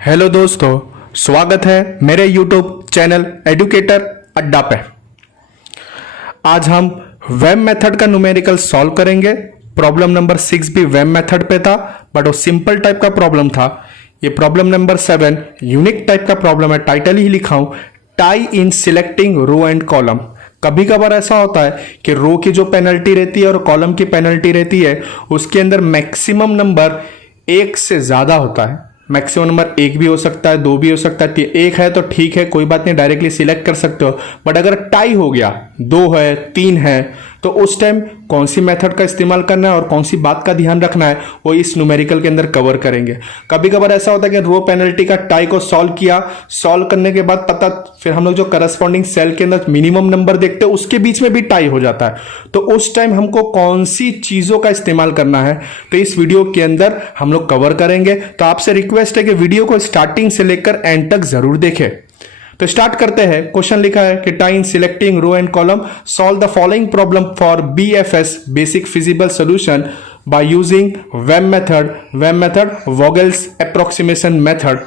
Hello दोस्तों, स्वागत है मेरे यूट्यूब चैनल एडुकेटर अड्डा पे। आज हम वेब मेथड का न्यूमेरिकल सॉल्व करेंगे। प्रॉब्लम नंबर 6 भी वेब मेथड पे था, बट वो सिंपल टाइप का प्रॉब्लम था। ये प्रॉब्लम नंबर 7 यूनिक टाइप का प्रॉब्लम है। टाइटल ही लिखा हूं, tie in selecting row and column. कभी कभार ऐसा होता है कि रो की जो पेनल्टी रहती है और कॉलम की पेनल्टी रहती है, उसके अंदर मैक्सिमम नंबर एक से ज्यादा होता है। मैक्सिमम नंबर एक भी हो सकता है, दो भी हो सकता है। एक है तो ठीक है, कोई बात नहीं, डायरेक्टली सिलेक्ट कर सकते हो। बट अगर टाई हो गया, दो है, तीन है, तो उस टाइम कौन सी मेथड का इस्तेमाल करना है और कौन सी बात का ध्यान रखना है, वो इस न्यूमेरिकल के अंदर कवर करेंगे। कभी कभार ऐसा होता है कि रो पेनल्टी का टाई को सॉल्व किया, सॉल्व करने के बाद पता, फिर हम लोग जो करस्पॉन्डिंग सेल के अंदर मिनिमम नंबर देखते हैं, उसके बीच में भी टाई हो जाता है। तो उस टाइम हमको कौन सी चीजों का इस्तेमाल करना है, तो इस वीडियो के अंदर हम लोग कवर करेंगे। तो आपसे रिक्वेस्ट है कि वीडियो को स्टार्टिंग से लेकर एंड तक जरूर देखें। तो स्टार्ट करते हैं। क्वेश्चन लिखा है कि time selecting row and column, solve the following problem for BFS basic feasible solution by using web method Vogel's approximation method.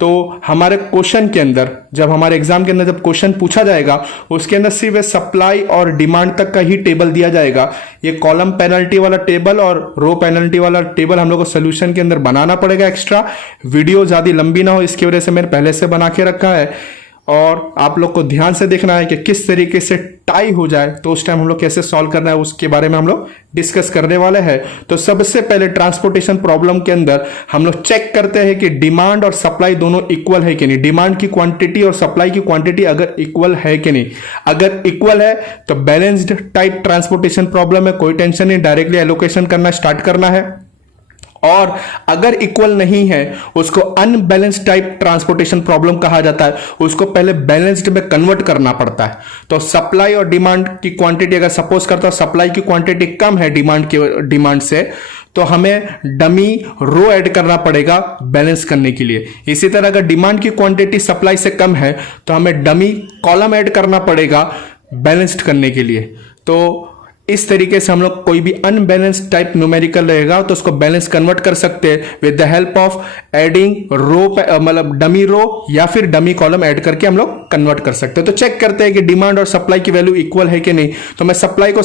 तो हमारे क्वेश्चन के अंदर, जब हमारे एग्जाम के अंदर जब क्वेश्चन पूछा जाएगा, उसके अंदर सिर्फ सप्लाई और डिमांड तक का ही टेबल दिया जाएगा। ये कॉलम पेनल्टी वाला टेबल और रो पेनल्टी वाला टेबल हम लोग को सोल्यूशन के अंदर बनाना पड़ेगा एक्स्ट्रा। वीडियो ज्यादा लंबी ना हो, इसकी वजह से मैंने पहले से बना के रखा है। और आप लोग को ध्यान से देखना है कि किस तरीके से टाई हो जाए तो उस टाइम हम लोग कैसे सॉल्व करना है, उसके बारे में हम लोग डिस्कस करने वाले हैं। तो सबसे पहले ट्रांसपोर्टेशन प्रॉब्लम के अंदर हम लोग चेक करते हैं कि डिमांड और सप्लाई दोनों इक्वल है कि नहीं। डिमांड की क्वांटिटी और सप्लाई की क्वांटिटी अगर इक्वल है कि नहीं। अगर इक्वल है तो बैलेंस्ड टाइप ट्रांसपोर्टेशन प्रॉब्लम है, कोई टेंशन नहीं, डायरेक्टली एलोकेशन करना स्टार्ट करना है। और अगर इक्वल नहीं है, उसको अनबैलेंस्ड टाइप ट्रांसपोर्टेशन प्रॉब्लम कहा जाता है। उसको पहले बैलेंस्ड में कन्वर्ट करना पड़ता है। तो सप्लाई और डिमांड की क्वांटिटी, अगर सपोज करता हूं सप्लाई की क्वांटिटी कम है डिमांड से, तो हमें डमी रो ऐड करना पड़ेगा बैलेंस करने के लिए। इसी तरह अगर डिमांड की क्वांटिटी सप्लाई से कम है, तो हमें डमी कॉलम ऐड करना पड़ेगा बैलेंस्ड करने के लिए। तो इस तरीके से हम लोग कोई भी अनबैलेंस्ड टाइप न्यूमेरिकल रहेगा तो उसको बैलेंस कन्वर्ट कर सकते हैं with the help of adding row, मतलब डमी रो या फिर डमी कॉलम ऐड करके हम लोग कन्वर्ट कर सकते हैं। तो चेक करते हैं कि डिमांड और सप्लाई की वैल्यू इक्वल है कि नहीं। तो मैं सप्लाई को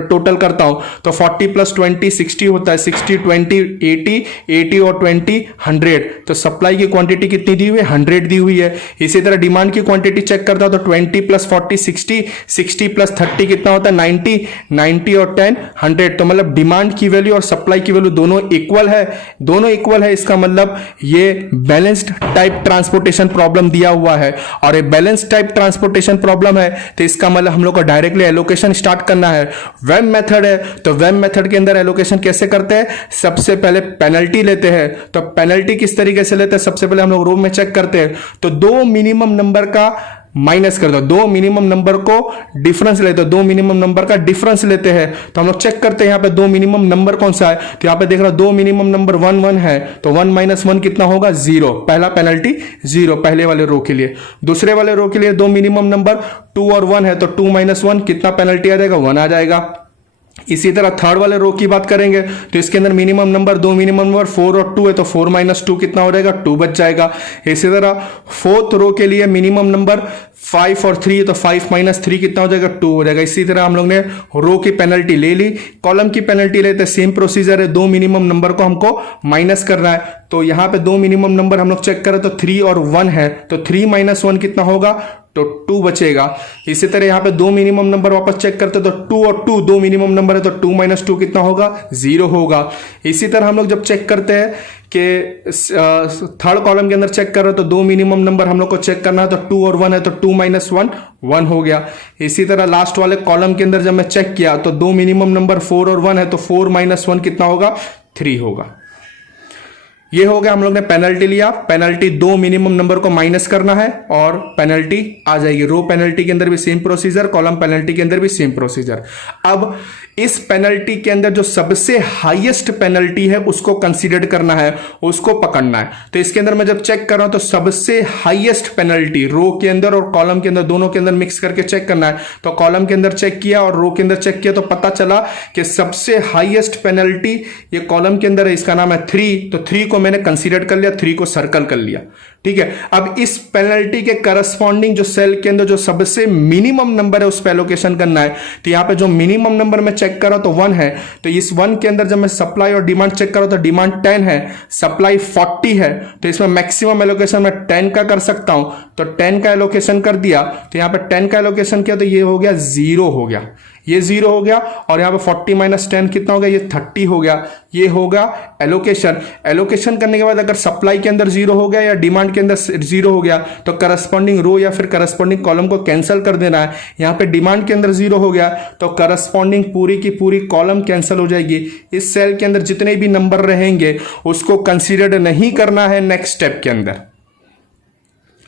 टोटल करता हूं तो 40 + 20 60 होता है। 60 20 80, 80 और 20 100। तो सप्लाई की क्वांटिटी कितनी दी हुई है? 100 दी हुई है। इसी तरह डिमांड की क्वांटिटी चेक करता हूं तो 20 + 40 60, 60 + 30 कितना होता है? 90, 90 और 10 100। तो मतलब डिमांड की वैल्यू और सप्लाई की वैल्यू दोनों इक्वल है। दोनों इक्वल है, इसका मतलब ये बैलेंस्ड टाइप ट्रांसपोर्टेशन प्रॉब्लम दिया हुआ है। और ये बैलेंस्ड टाइप ट्रांसपोर्टेशन प्रॉब्लम है, तो इसका मतलब हम लोग को डायरेक्टली एलोकेशन स्टार्ट करना है। वेब मेथड है, तो वेब मेथड के अंदर एलोकेशन कैसे करते हैं? सबसे पहले पेनल्टी लेते हैं। तो पेनल्टी किस तरीके से लेते हैं? सबसे पहले हम लोग रो में चेक करते हैं, तो दो मिनिमम नंबर का माइनस कर दो। दो मिनिमम नंबर को डिफरेंस लेते हैं, दो मिनिमम नंबर का डिफरेंस लेते हैं। तो हम लोग चेक करते हैं यहाँ पे दो मिनिमम नंबर कौन सा है। तो यहाँ पे देख रहा दो मिनिमम नंबर 1 1 है, तो 1 - 1 कितना होगा? 0। पहला पेनल्टी 0 पहले वाले रो के लिए। दूसरे वाले रो के लिए दो मिनिमम नंबर 2 और 1 है, तो 2 - 1 कितना पेनल्टी आ जाएगा? 1 आ जाएगा। इसी तरह थर्ड वाले रो की बात करेंगे तो इसके अंदर मिनिमम नंबर, दो मिनिमम नंबर 4 और 2 है, तो 4 - 2 कितना हो जाएगा? 2 बच जाएगा। इसी तरह फोर्थ रो के लिए मिनिमम नंबर 5 और 3 है, तो 5 - 3 कितना हो जाएगा? 2 हो जाएगा। इसी तरह हम लोग ने रो की पेनल्टी ले ली। कॉलम की पेनल्टी लेते, सेम प्रोसीजर है, दो मिनिमम नंबर को हमको माइनस करना है। तो यहां पे दो मिनिमम नंबर हम लोग चेक करें तो 3 और 1 है, तो 3 - 1 कितना होगा? तो 2 बचेगा। इसी तरह यहां पे दो मिनिमम नंबर वापस चेक करते तो 2 और 2 दो मिनिमम नंबर है, तो 2 - 2 कितना होगा? 0 होगा। इसी तरह हम लोग जब चेक करते हैं कि थर्ड कॉलम के अंदर चेक कर रहे हो तो दो मिनिमम नंबर हम लोग को चेक करना है, तो 2 और 1 है, तो 2 - 1 1 हो गया। इसी तरह लास्ट वाले कॉलम के अंदर जब मैं चेक किया तो दो मिनिमम नंबर 4 और 1 है, तो 4 - 1 कितना होगा? 3 होगा। ये हो गया, हम लोग ने पेनल्टी लिया। पेनल्टी दो मिनिमम नंबर को माइनस करना है और पेनल्टी आ जाएगी। रो पेनल्टी के अंदर भी सेम प्रोसीजर, कॉलम पेनल्टी के अंदर भी सेम प्रोसीजर। अब इस पेनल्टी के अंदर जो सबसे हाईएस्ट पेनल्टी है उसको कंसीडर करना है, उसको पकड़ना है। तो इसके अंदर मैं जब चेक कर रहा हूं तो सबसे हाईएस्ट पेनल्टी रो के अंदर और कॉलम के अंदर, दोनों के अंदर मिक्स करके चेक करना है। तो कॉलम के अंदर चेक किया और रो के अंदर चेक किया तो पता चला कि सबसे हाईएस्ट पेनल्टी ये कॉलम के अंदर है, इसका नाम है 3। तो 3 को मैंने कंसीडर कर लिया, 3 को सर्कल कर लिया। ठीक है, अब इस पेनल्टी के करस्पॉन्डिंग जो सेल के अंदर जो सबसे मिनिमम नंबर है उस पर एलोकेशन करना है। तो यहां पे जो मिनिमम नंबर मैं चेक कर रहा हूं तो 1 है, तो इस 1 के अंदर जब मैं सप्लाई और डिमांड चेक कर रहा हूं तो डिमांड 10 है, सप्लाई 40 है, तो इसमें मैक्सिमम एलोकेशन मैं 10 का कर सकता हूं। तो 10 का एलोकेशन कर दिया, तो यहां पे 10 का एलोकेशन किया तो ये हो गया 0 हो गया, ये 0 हो गया, और यहां पे 40 माइनस 10 कितना हो गया, ये 30 हो गया, ये होगा एलोकेशन। एलोकेशन करने के बाद अगर सप्लाई के अंदर 0 हो गया या डिमांड के अंदर 0 हो गया तो करस्पॉन्डिंग रो या फिर करस्पॉन्डिंग कॉलम को कैंसिल कर देना है। यहां पे डिमांड के अंदर 0 हो गया तो करस्पॉन्डिंग पूरी की पूरी कॉलम कैंसिल हो जाएगी। इस सेल के अंदर जितने भी नंबर रहेंगे उसको कंसीडर नहीं करना है नेक्स्ट स्टेप के अंदर।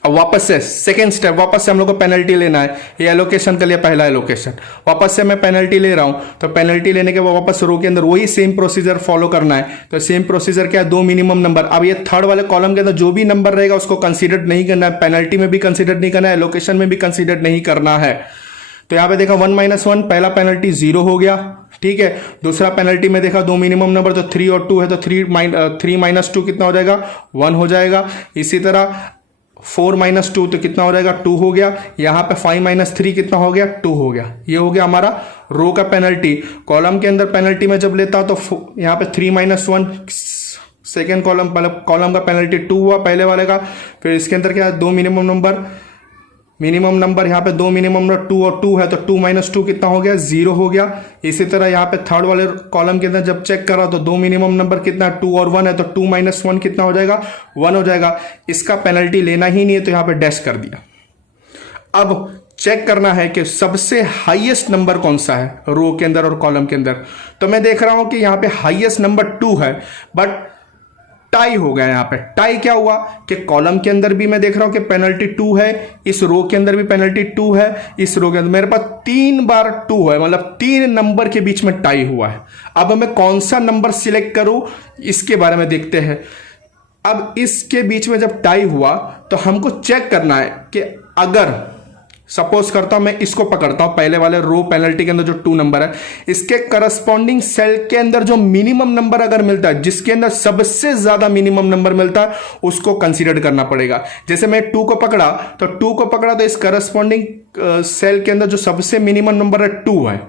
अब वापस से सेकेंड स्टेप, वापस से हम लोग को पेनल्टी लेना है। ये एलोकेशन के लिए पहला एलोकेशन, वापस से मैं पेनल्टी ले रहा हूं, तो पेनल्टी लेने के बाद वापस रो के अंदर वही सेम प्रोसीजर फॉलो करना है। तो सेम प्रोसीजर क्या है, 2 मिनिमम नंबर। अब ये थर्ड वाले कॉलम के अंदर जो भी नंबर रहेगा उसको कंसीडर नहीं करना है, पेनल्टी में भी कंसीडर नहीं करना है, एलोकेशन में भी कंसीडर नहीं करना है। तो यहां पे देखा 1 माइनस 1, पहला पेनल्टी 0 हो गया। ठीक है, दूसरा पेनल्टी में देखा 2 मिनिमम नंबर, तो 3 और 2 है, तो 3 माइनस 2 कितना हो जाएगा, 1 हो जाएगा। इसी तरह 4 माइनस 2 तो कितना हो जाएगा, 2 हो गया। यहां पे 5 माइनस 3 कितना हो गया, 2 हो गया। ये हो गया हमारा रो का पेनल्टी। कॉलम के अंदर पेनल्टी में जब लेता हूं तो यहां पे 3 माइनस 1 सेकेंड कॉलम का पेनल्टी 2 हुआ पहले वाले का। फिर इसके अंदर क्या है, 2 मिनिमम नंबर यहाँ पे 2 मिनिमम नंबर 2 और 2 है, तो 2 माइनस 2 कितना हो गया, 0 हो गया। इसी तरह यहाँ पे थर्ड वाले कॉलम के अंदर जब चेक कर रहा तो 2 मिनिमम नंबर कितना है, 2 और 1 है, तो 2 माइनस 1 कितना हो जाएगा, 1 हो जाएगा। इसका पेनल्टी लेना ही नहीं है तो यहाँ पे डैश कर दिया। अब चेक करना है कि सबसे हाईएस्ट नंबर कौन सा है रो के अंदर और कॉलम के अंदर। तो मैं देख रहा हूं कि यहाँ पे हाईएस्ट नंबर 2 है, बट टाई हो गया। यहां पे टाई क्या हुआ कि कॉलम के अंदर भी मैं देख रहा हूं कि पेनल्टी 2 है, इस रो के अंदर भी पेनल्टी 2 है, इस रो के अंदर मेरे पास 3 बार 2 है, मतलब 3 नंबर के बीच में टाई हुआ है। अब मैं कौन सा नंबर सिलेक्ट करूं इसके बारे में देखते हैं। अब इसके बीच में जब टाई हुआ तो हमको चेक करना है कि अगर सपोज करता हूं मैं इसको पकड़ता हूं, पहले वाले रो पेनल्टी के अंदर जो 2 नंबर है, इसके करस्पॉन्डिंग सेल के अंदर जो मिनिमम नंबर अगर मिलता है, जिसके अंदर सबसे ज्यादा मिनिमम नंबर मिलता है उसको कंसीडर करना पड़ेगा। जैसे मैं 2 को पकड़ा तो इस करस्पॉन्डिंग सेल के अंदर जो सबसे मिनिमम नंबर है 2 है।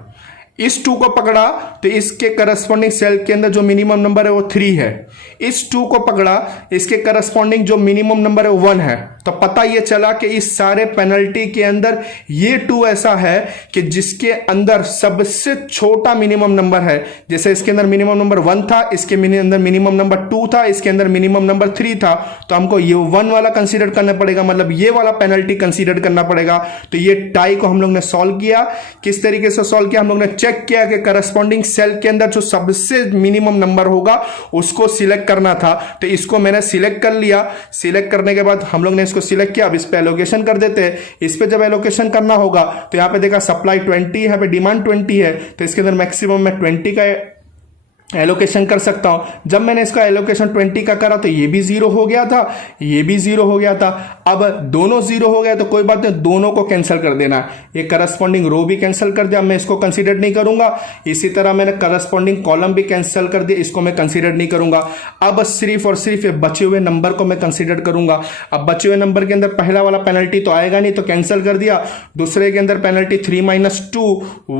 इस 2 को पकड़ा तो इसके करस्पॉन्डिंग सेल के अंदर जो मिनिमम नंबर है वो 3 है। इस 2 को पकड़ा, इसके करस्पॉन्डिंग जो मिनिमम नंबर है 1 है। तो पता ये चला कि इस सारे पेनल्टी के अंदर ये 2 ऐसा है कि जिसके अंदर सबसे छोटा मिनिमम नंबर है। जैसे इसके अंदर मिनिमम नंबर 1 था, इसके अंदर मिनिमम नंबर 2 था, इसके अंदर मिनिमम नंबर 3 था, तो हमको ये 1 वाला कंसीडर करना पड़ेगा, मतलब ये वाला पेनल्टी कंसीडर करना पड़ेगा। तो ये टाई को हम लोग ने सॉल्व किया। किस तरीके से सॉल्व किया, हम लोग ने चेक किया कि करस्पॉन्डिंग सेल के अंदर जो सबसे मिनिमम नंबर होगा उसको सिलेक्ट करना था। तो इसको मैंने सिलेक्ट कर लिया। सिलेक्ट करने के बाद हम लोग ने इसको सिलेक्ट किया। अब इस पे एलोकेशन कर देते हैं। इस पे जब एलोकेशन करना होगा तो यहां पे देखा सप्लाई 20, यहां पे डिमांड 20 है, तो इसके अंदर मैक्सिमम मैं 20 का एलोकेशन कर सकता हूं। जब मैंने इसका एलोकेशन 20 का करा तो ये भी 0 हो गया था, ये भी 0 हो गया था। अब दोनों 0 हो गया तो कोई बात नहीं, दोनों को कैंसिल कर देना। ये करस्पॉन्डिंग रो भी कैंसिल कर दिया, मैं इसको कंसीडर नहीं करूंगा। इसी तरह मैंने करस्पॉन्डिंग कॉलम भी कैंसिल कर दिया, इसको मैं कंसीडर नहीं करूंगा। अब सिर्फ और सिर्फ ये बचे हुए नंबर को मैं कंसीडर करूंगा। अब बचे हुए नंबर के अंदर पहला वाला पेनल्टी तो आएगा नहीं, तो कैंसिल कर दिया। दूसरे के अंदर पेनल्टी 3 माइनस 2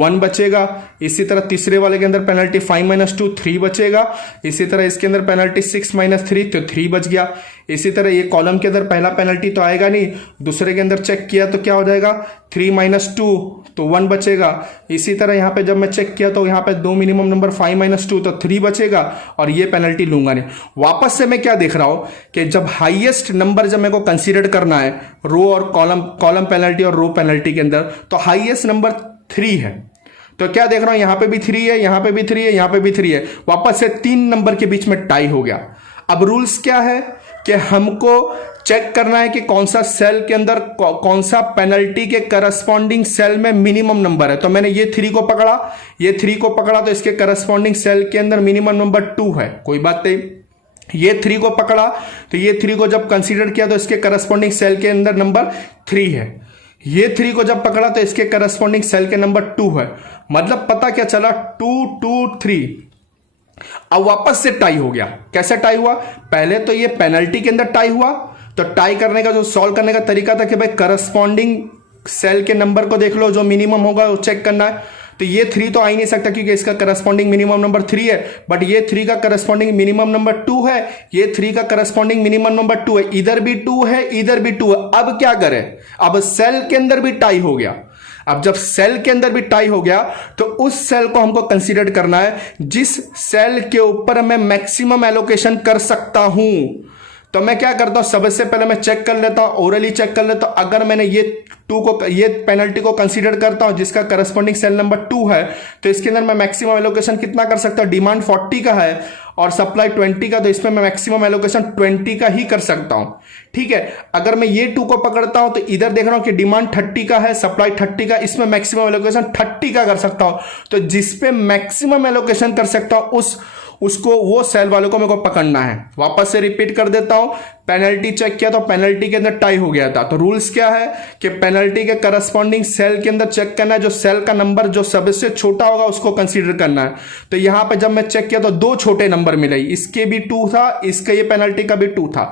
1 बचेगा। इसी तरह तीसरे वाले के अंदर पेनल्टी 5 माइनस 2 3 बचेगा। इसी तरह इसके अंदर पेनल्टी 6 माइनस 3 तो 3 बच गया। इसी तरह ये कॉलम के अंदर पहला पेनल्टी तो आएगा नहीं, दूसरे के अंदर चेक किया तो क्या हो जाएगा, 3 माइनस 2 तो 1 बचेगा। इसी तरह यहां पे जब मैं चेक किया तो यहां पे 2 मिनिमम नंबर 5 माइनस 2 तो 3 बचेगा, और ये पेनल्टी लूंगा नहीं। वापस से मैं क्या देख रहा हूं कि जब हाईएस्ट नंबर जब मेरे को कंसीडर करना है रो और कॉलम पेनल्टी और रो पेनल्टी के अंदर, तो हाईएस्ट नंबर 3 है। तो क्या देख रहा हूं, यहां पे भी 3 है, यहां पे भी 3 है, यहां पे भी 3 है। वापस से 3 नंबर के बीच में टाई हो गया। अब रूल्स क्या है कि हमको चेक करना है कि कौन सा सेल के अंदर कौन सा पेनल्टी के करस्पॉन्डिंग सेल में मिनिमम नंबर है। तो मैंने ये 3 को पकड़ा, तो इसके करस्पॉन्डिंग सेल के अंदर मिनिमम नंबर 2 है, कोई बात नहीं। ये 3 को पकड़ा, तो ये 3 को जब कंसीडर किया तो इसके करस्पॉन्डिंग सेल के अंदर नंबर 3 है। ये 3 को जब पकड़ा तो इसके करस्पॉन्डिंग सेल के नंबर 2 है। मतलब पता क्या चला, 2 2 3 अब वापस से टाई हो गया। कैसे टाई हुआ? पहले तो ये पेनल्टी के अंदर टाई हुआ, तो टाई करने का जो सॉल्व करने का तरीका था कि भाई करस्पॉन्डिंग सेल के नंबर को देख लो, जो मिनिमम होगा वो चेक करना है। तो ये 3 तो आ ही नहीं सकता क्योंकि इसका करस्पॉन्डिंग मिनिमम नंबर 3 है, बट ये 3 का करस्पॉन्डिंग मिनिमम नंबर 2 है, ये 3 का करस्पॉन्डिंग मिनिमम नंबर 2 है, इधर भी 2 है, इधर भी 2 है। अब क्या करें? अब सेल के अंदर भी टाई हो गया। अब जब सेल के अंदर भी टाई हो गया तो उस सेल को हमको कंसीडर करना है जिस सेल के ऊपर मैं मैक्सिमम एलोकेशन कर सकता हूं। तो मैं क्या करता हूं, सबसे पहले मैं चेक कर लेता हूं, ओरली चेक कर लेता हूं। अगर मैंने ये पेनल्टी को कंसीडर करता हूं जिसका करस्पॉन्डिंग सेल नंबर 2 है, तो इसके अंदर मैं मैक्सिमम एलोकेशन कितना कर सकता हूं? डिमांड 40 का है और सप्लाई 20 का, तो इसमें मैं मैक्सिमम एलोकेशन 20 का ही कर सकता हूं। ठीक है, अगर मैं ये 2 को पकड़ता हूं तो इधर देख रहा हूं कि डिमांड 30 का है, सप्लाई 30 का, इसमें मैक्सिमम एलोकेशन 30 का कर सकता हूं। तो जिस पे मैक्सिमम एलोकेशन कर सकता हूं उसको वो सेल वालों को मेरे को पकड़ना है। वापस से रिपीट कर देता हूं, पेनल्टी चेक किया तो पेनल्टी के अंदर टाई हो गया था। तो रूल्स क्या है कि पेनल्टी के करस्पॉन्डिंग सेल के अंदर चेक करना है, जो सेल का नंबर जो सबसे छोटा होगा उसको कंसीडर करना है। तो यहां पे जब मैं चेक किया तो 2 छोटे नंबर मिले, इसके भी 2 था, इसके ये पेनल्टी का भी 2 था।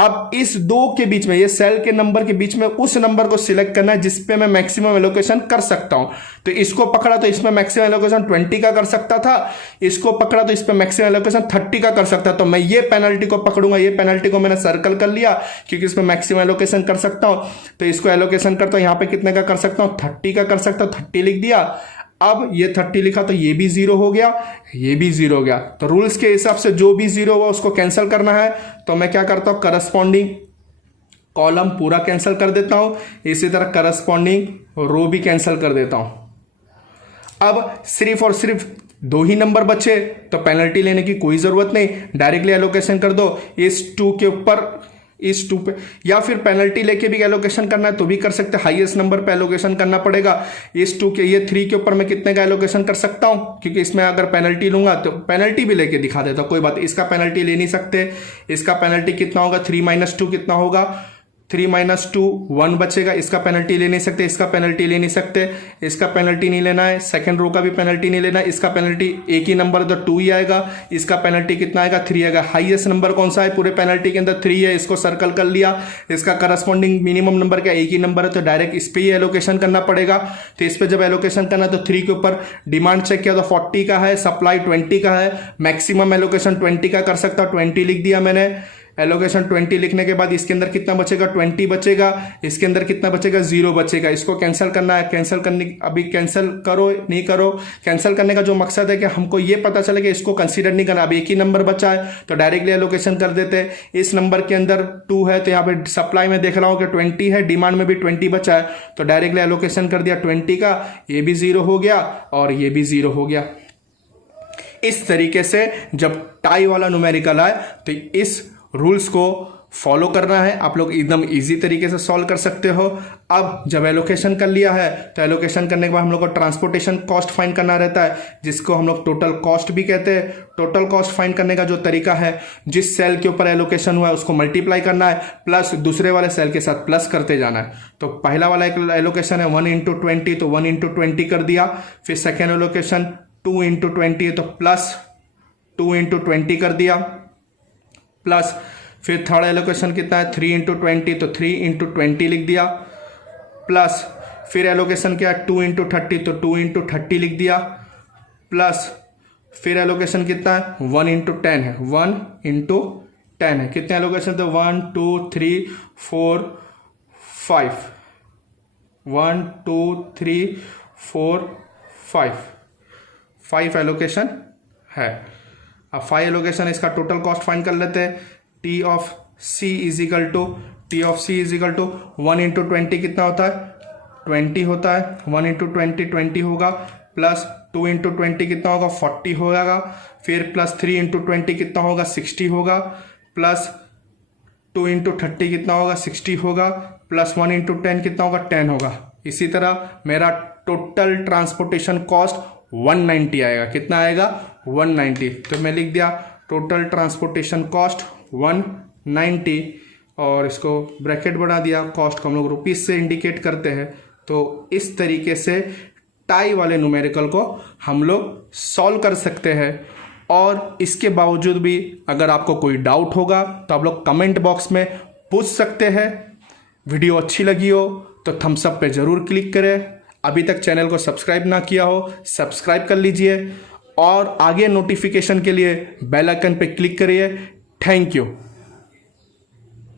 अब इस 2 के बीच में, ये सेल के नंबर के बीच में उस नंबर को सिलेक्ट करना है जिसपे मैं मैक्सिमम एलोकेशन कर सकता हूं। तो इसको पकड़ा तो इसमें मैक्सिमम एलोकेशन 20 का कर सकता था, इसको पकड़ा तो इस पे मैक्सिमम एलोकेशन 30 का कर सकता। तो मैं ये पेनल्टी को पकड़ूंगा, ये पेनल्टी को मैंने सर्कल कर लिया क्योंकि इसमें मैक्सिमम एलोकेशन कर सकता हूं। तो इसको एलोकेशन करता हूं, यहां पे कितने का कर सकता हूं? 30 का कर सकता हूं, 30 लिख दिया। अब ये 30 लिखा तो ये भी 0 हो गया, ये भी 0 हो गया। तो रूल्स के हिसाब से जो भी 0 हुआ उसको कैंसिल करना है। तो मैं क्या करता हूं, करस्पॉन्डिंग कॉलम पूरा कैंसिल कर देता हूं, इसी तरह करस्पॉन्डिंग रो भी कैंसिल कर देता हूं। अब सिर्फ और सिर्फ 2 ही नंबर बचे, तो पेनल्टी लेने की कोई जरूरत नहीं, डायरेक्टली एलोकेशन कर दो इस 2 के ऊपर, इस 2 पे, या फिर पेनल्टी लेके भी एलोकेशन करना है तो भी कर सकते हैं। हाईएस्ट नंबर पे एलोकेशन करना पड़ेगा। इस 2 के, ये 3 के ऊपर मैं कितने का एलोकेशन कर सकता हूं, क्योंकि इसमें अगर पेनल्टी लूंगा तो पेनल्टी भी लेके दिखा देता, कोई बात। इसका पेनल्टी ले नहीं सकते, इसका पेनल्टी कितना होगा? 3 - 2 कितना होगा? 3 - 2 1 बचेगा। इसका पेनल्टी ले नहीं सकते, इसका पेनल्टी ले नहीं सकते, इसका पेनल्टी नहीं लेना है, सेकंड रो का भी पेनल्टी नहीं लेना है। इसका पेनल्टी एक ही नंबर तो 2 ही आएगा, इसका पेनल्टी कितना आएगा? 3 आएगा। हाईएस्ट नंबर कौन सा है पूरे पेनल्टी के अंदर? 3 है, इसको सर्कल कर लिया। इसका करस्पॉन्डिंग मिनिमम नंबर क्या? एक ही नंबर है, तो डायरेक्ट इस पे ही एलोकेशन करना पड़ेगा। तो इस पे जब एलोकेशन करना तो 3 के ऊपर डिमांड चेक किया तो 40 का है, सप्लाई 20 का है, मैक्सिमम एलोकेशन 20 का कर सकता, 20 लिख दिया मैंने। एलोकेशन 20 लिखने के बाद इसके अंदर कितना बचेगा? 20 बचेगा। इसके अंदर कितना बचेगा? 0 बचेगा। इसको कैंसिल करना है। कैंसिल करने, अभी कैंसिल करो नहीं करो, कैंसिल करने का जो मकसद है कि हमको ये पता चले कि इसको कंसीडर नहीं करना। अब एक ही नंबर बचा है तो डायरेक्टली एलोकेशन कर देते हैं। इस नंबर के अंदर 2 है, तो यहाँ पे सप्लाई में देख रहा हूँ कि 20 है, डिमांड में भी 20 बचा है, तो डायरेक्टली एलोकेशन कर दिया 20 का। ये भी 0 हो गया और ये भी 0 हो गया। इस तरीके से जब टाई वाला न्यूमेरिकल आए तो इस रूल्स को फॉलो करना है। आप लोग एकदम इजी तरीके से सॉल्व कर सकते हो। अब जब एलोकेशन कर लिया है तो एलोकेशन करने के बाद हम लोग को ट्रांसपोर्टेशन कॉस्ट फाइंड करना रहता है, जिसको हम लोग टोटल कॉस्ट भी कहते हैं। टोटल कॉस्ट फाइंड करने का जो तरीका है, जिस सेल के ऊपर एलोकेशन हुआ है उसको मल्टीप्लाई करना है, प्लस दूसरे वाले सेल के साथ प्लस करते जाना है। तो पहला वाला एलोकेशन है 1 × 20, तो 1 × 20 कर दिया। फिर सेकेंड एलोकेशन 2 × 20 है तो प्लस 2 × 20 कर दिया, प्लस फिर थर्ड एलोकेशन कितना है 3 × 20, तो 3 × 20 लिख दिया, प्लस फिर एलोकेशन क्या है 2 × 30, तो 2 × 30 लिख दिया, प्लस फिर एलोकेशन कितना है 1 × 10 है, 1 × 10 है। कितने एलोकेशन थे 1 2 3 4 5, 1 2 3 4 5 एलोकेशन है। अब 5 एलोकेशन, इसका टोटल कॉस्ट फाइंड कर लेते हैं। T of C is equal to 1 × 20 कितना होता है 20 होता है, 1 × 20 20 होगा, प्लस 2 × 20 कितना होगा 40 होगा, फिर प्लस 3 × 20 कितना होगा 60 होगा, प्लस 2 × 30 कितना होगा 60 होगा, प्लस 1 × 10 कितना होगा 10 होगा। इसी तरह मेरा टोटल ट्रांसपोर्टेशन कॉस्ट 190 आएगा। कितना आएगा 190। तो मैं लिख दिया टोटल ट्रांसपोर्टेशन कॉस्ट 190 और इसको ब्रैकेट बढ़ा दिया। कॉस्ट को हम लोग रुपीज से इंडिकेट करते हैं। तो इस तरीके से टाई वाले न्यूमेरिकल को हम लोग सॉल्व कर सकते हैं। और इसके बावजूद भी अगर आपको कोई डाउट होगा तो आप लोग कमेंट बॉक्स में पूछ सकते हैं। वीडियो अच्छी लगी हो तो थम्स अप पे ज़रूर क्लिक करें। अभी तक चैनल को सब्सक्राइब ना किया हो सब्सक्राइब कर लीजिए और आगे नोटिफिकेशन के लिए बेल आइकन पे क्लिक करिए। Thank you.